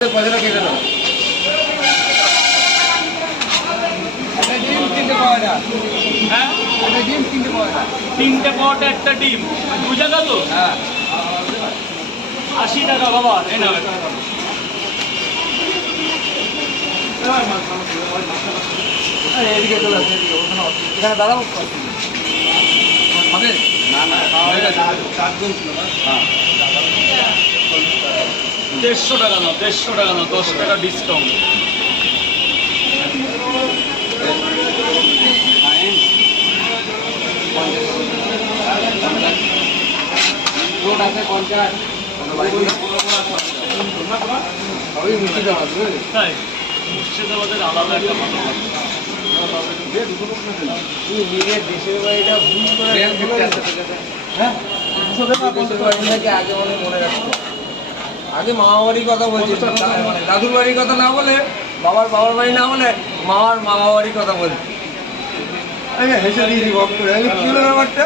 পয়সাটা কেটে দাও। একটা ডিম কিনতে পাওয়া যায়। হ্যাঁ একটা ডিম কিনতে পাওয়া যায়। 3টে পট একটা ডিম 2 টাকা তো। হ্যাঁ 80 টাকা বাবা এই নাও। এদিকে চলে আসে এদিকে ওখানে এখানে দাঁড়াও হবে না না হয়ে গেছে 4 জন ছিল না। হ্যাঁ 150 টাকা নাও 150 টাকা নাও 10 টাকা ডিসকাউন্ট। রোড আছে 50 সবই মিষ্টি দেওয়া আছে তাই মুর্শিদাবাদের আলাদা একটা ভালো লাগে। নিজের দেশের বাড়িটা ভুল করে হ্যাঁ দেশের বাড়িটাকে আগে মনে রাখতো। আগে মামা বাড়ির কথা বলছি, মানে দাদুর বাড়ির কথা না বলে বাবার বাড়ি না বলে মামা বাড়ির কথা বলছি। হেসে দিয়েছি বক করে কি হলো ব্যাপারটা।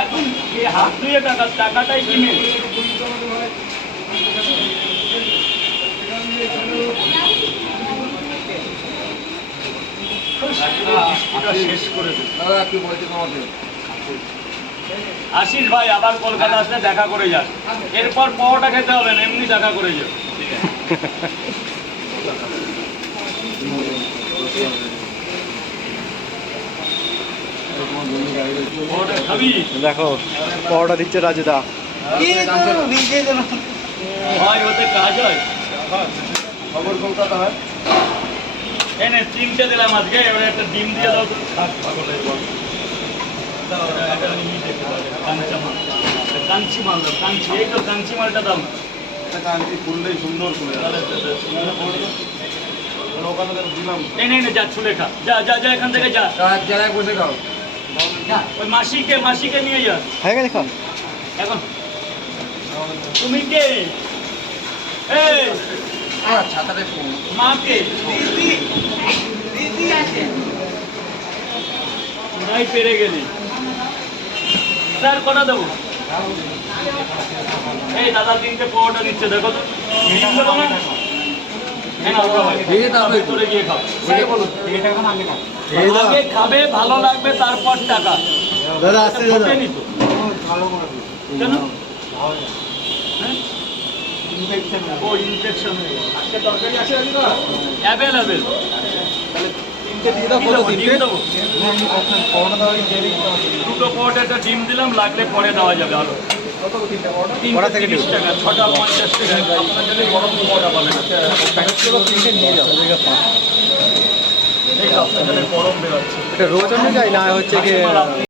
এখন এই হাত ধুয়ে টাকাটাই কিনে শেষ করে দে। দাদা কি বলছে তোমাকে? আশিস ভাই আবার কলকাতা আসলে দেখা করে যান, এরপর পাওয়াটা খেতে হবে না, এমনি দেখা করে যান। দেখো পরোটা দিচ্ছে রাজুদা। ভাই ওতে কাজ হয়। খবর কলকাতা হয়। এনে 3টে দিলাম আজকে, এবারে একটা ডিম দিয়ে দাও তো। কাঞ্চি মাল দাও, কাঞ্চি এই তো কাঞ্চি মালটা দাও। খুললেই সুন্দর করে ওখানে দিলাম। এনে যা ছুলে খা, যা যা যা এখান থেকে যা। এক জায়গায় বসে খাও। ওই মাসিকে নিয়ে যা হয়ে গেছে খান এখন। তুমি কে? এই ছাতাটা মাকে নাই পেরে গেলি। স্যার কটা দেবো? এই দাদা 3টে পাওয়াটা নিচ্ছে, দেখো তো ডিম দেবো না। ভিতরে গিয়ে খাও, আগে খাবে ভালো লাগবে তারপর টাকা। দাদা আসছে দাদা। নিত কেন? হ্যাঁ? ও ইনফেকশন হয়ে গেছে। আজকে তরকারি আছে অ্যাভেলেবেল। দুটো পট একটা ডিম দিলাম, লাগলে পরে দেওয়া যাবে আরো। 3টে 30 টাকা, 6টা 50 টাকা। আপনার জন্য গরম পটা পাবেন। এই তো আপনার জন্য গরম বেরোচ্ছে। এটা রোজ অনুযায়ী না হচ্ছে কি?